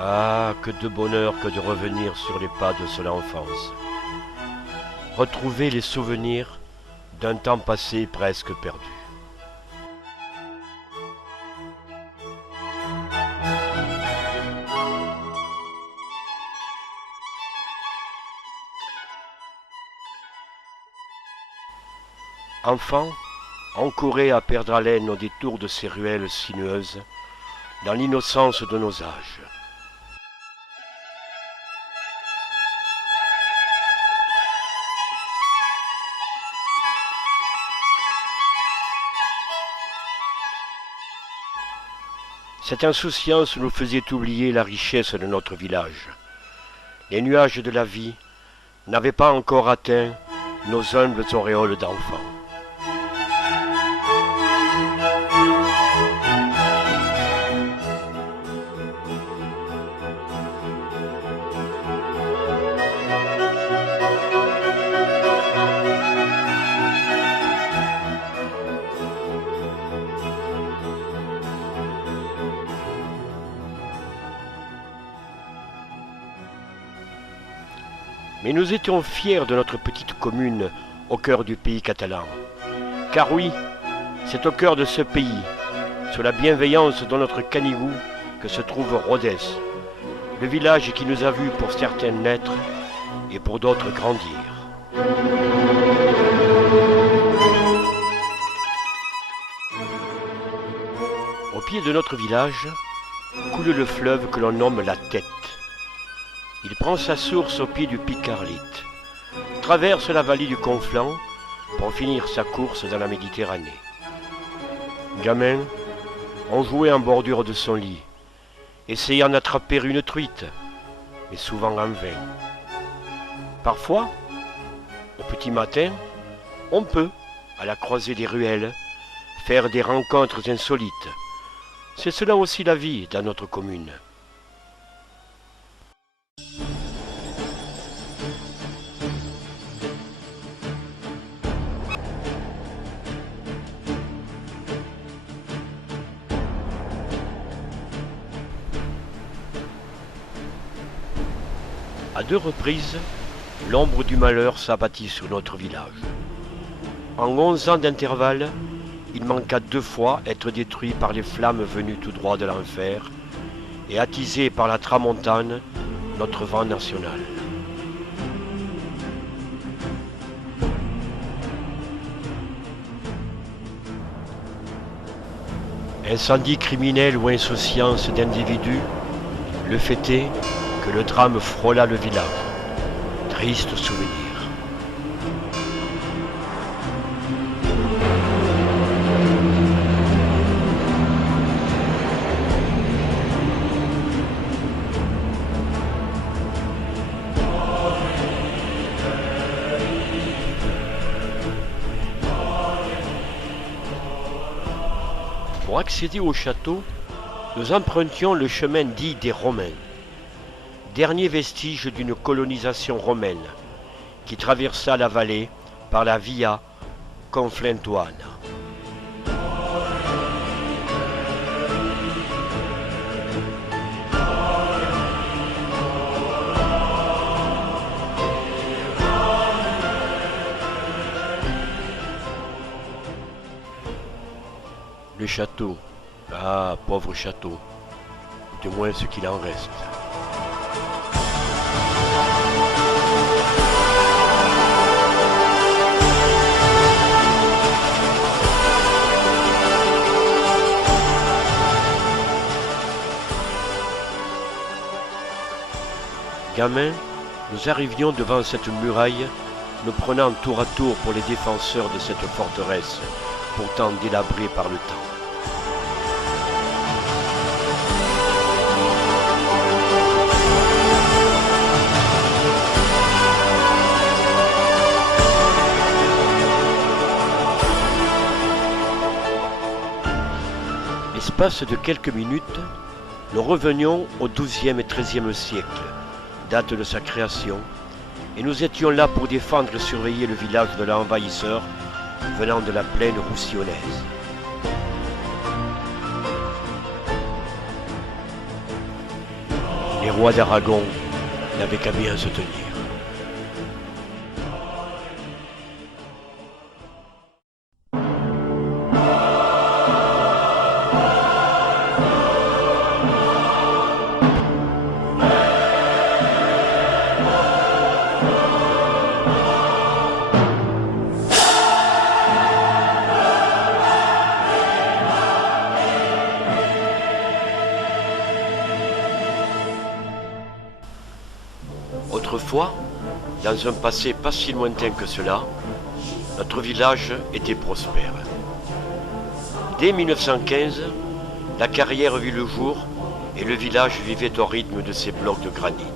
Ah, que de bonheur que de revenir sur les pas de son enfance. Retrouver les souvenirs d'un temps passé presque perdu. Enfant, on courait à perdre haleine au détour de ces ruelles sinueuses, dans l'innocence de nos âges. Cette insouciance nous faisait oublier la richesse de notre village. Les nuages de la vie n'avaient pas encore atteint nos humbles auréoles d'enfants. Mais nous étions fiers de notre petite commune au cœur du pays catalan. Car oui, c'est au cœur de ce pays, sous la bienveillance de notre Canigou, que se trouve Rodez, le village qui nous a vus pour certains naître et pour d'autres grandir. Au pied de notre village coule le fleuve que l'on nomme la Tête. Il prend sa source au pied du pic Carlite, traverse la vallée du Conflent pour finir sa course dans la Méditerranée. Gamin, on jouait en bordure de son lit, essayant d'attraper une truite, mais souvent en vain. Parfois, au petit matin, on peut, à la croisée des ruelles, faire des rencontres insolites. C'est cela aussi la vie dans notre commune. À 2 reprises, l'ombre du malheur s'abattit sur notre village. En 11 ans d'intervalle, il manqua 2 fois être détruit par les flammes venues tout droit de l'enfer et attisé par la tramontane, notre vent national. Incendie criminel ou insouciance d'individus, le fait est que le drame frôla le village. Triste souvenir. Pour accéder au château, nous empruntions le chemin dit des Romains, dernier vestige d'une colonisation romaine qui traversa la vallée par la Via Conflentuana. Le château, ah pauvre château, du moins ce qu'il en reste. Gamins, nous arrivions devant cette muraille, nous prenant tour à tour pour les défenseurs de cette forteresse, pourtant délabrée par le temps. L'espace de quelques minutes, Nous revenions au XIIe et XIIIe siècle, date de sa création, et nous étions là pour défendre et surveiller le village de l'envahisseur venant de la plaine roussillonnaise. Les rois d'Aragon n'avaient qu'à bien se tenir. Autrefois, dans un passé pas si lointain que cela, notre village était prospère. Dès 1915, la carrière vit le jour et le village vivait au rythme de ses blocs de granit.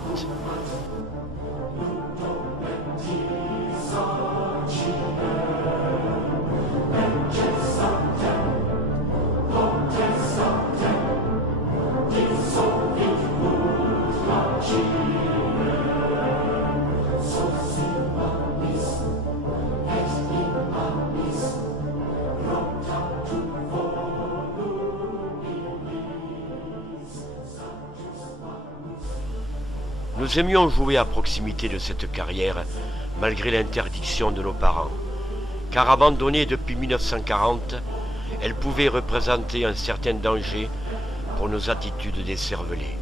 Nous aimions jouer à proximité de cette carrière, malgré l'interdiction de nos parents, car abandonnée depuis 1940, elle pouvait représenter un certain danger pour nos attitudes décervelées.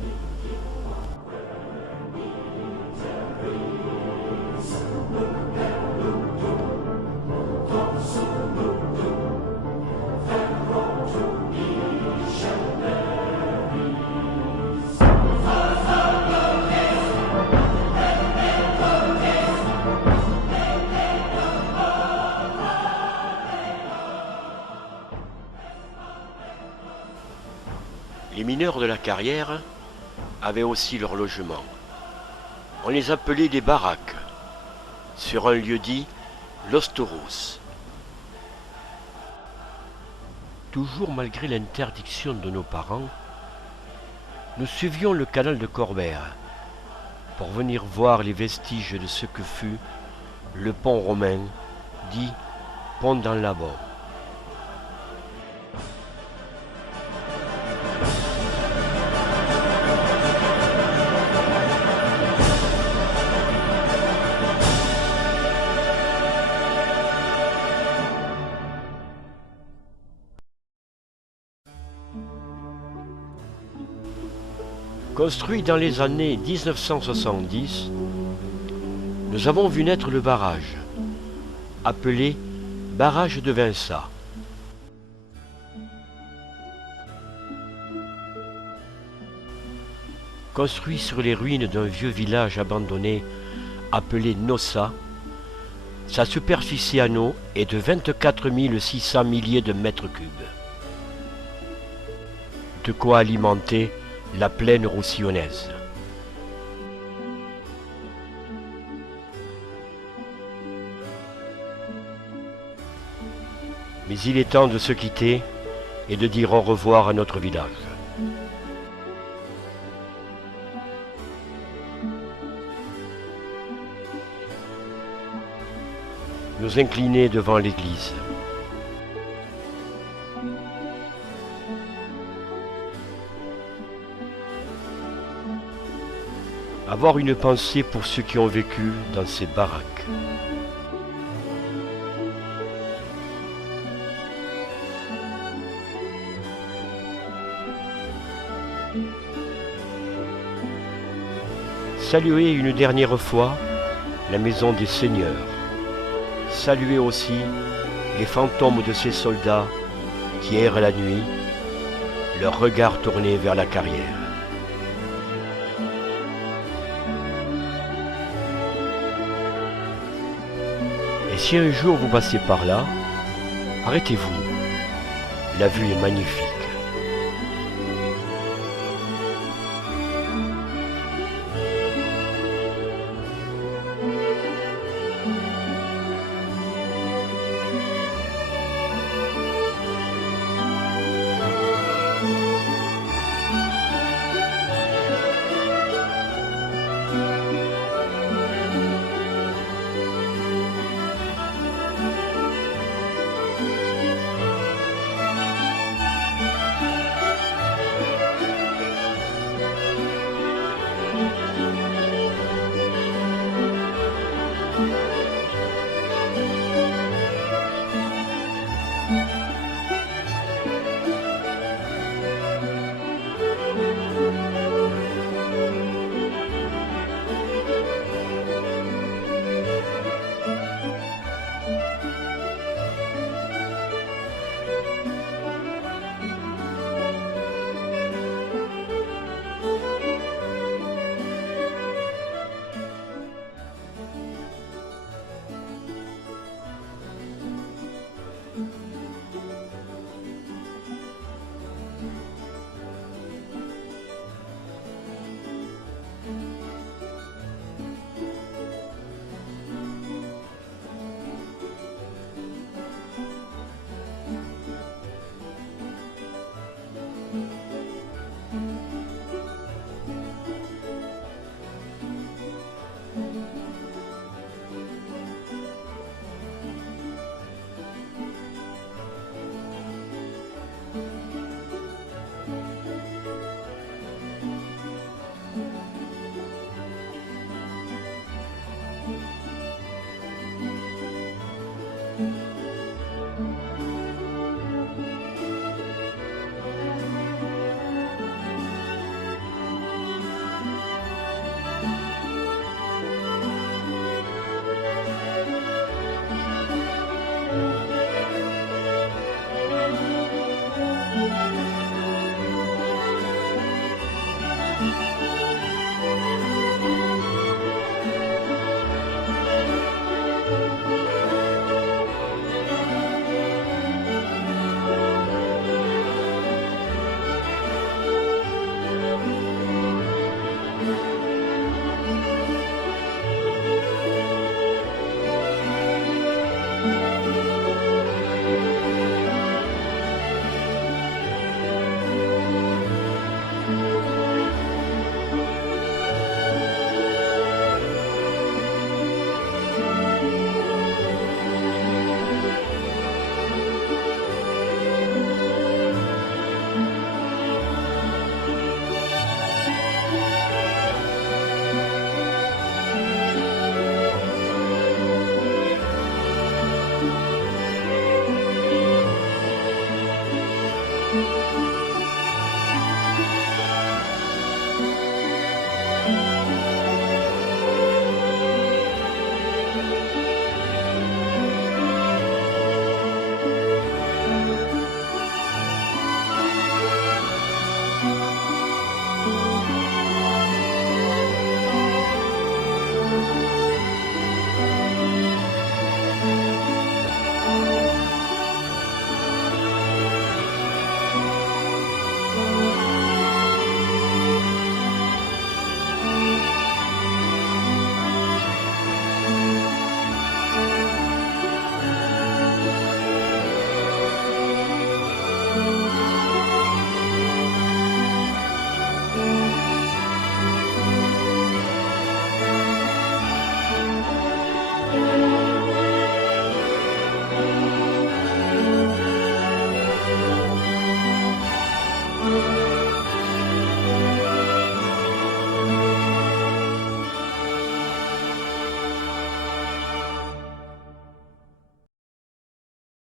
Les mineurs de la carrière avaient aussi leur logement. On les appelait des baraques, sur un lieu dit Los Toros. Toujours malgré l'interdiction de nos parents, nous suivions le canal de Corbère pour venir voir les vestiges de ce que fut le pont romain, dit pont d'Enlabon. Construit dans les années 1970, nous avons vu naître le barrage, appelé barrage de Vinça. Construit sur les ruines d'un vieux village abandonné appelé Nossa, sa superficie en eau est de 24 600 milliers de mètres cubes. De quoi alimenter la plaine roussillonnaise. Mais il est temps de se quitter et de dire au revoir à notre village. Nous incliner devant l'église. Avoir une pensée pour ceux qui ont vécu dans ces baraques. Saluer une dernière fois la maison des seigneurs. Saluer aussi les fantômes de ces soldats qui errent la nuit, leur regard tourné vers la carrière. Et si un jour vous passez par là, arrêtez-vous. La vue est magnifique.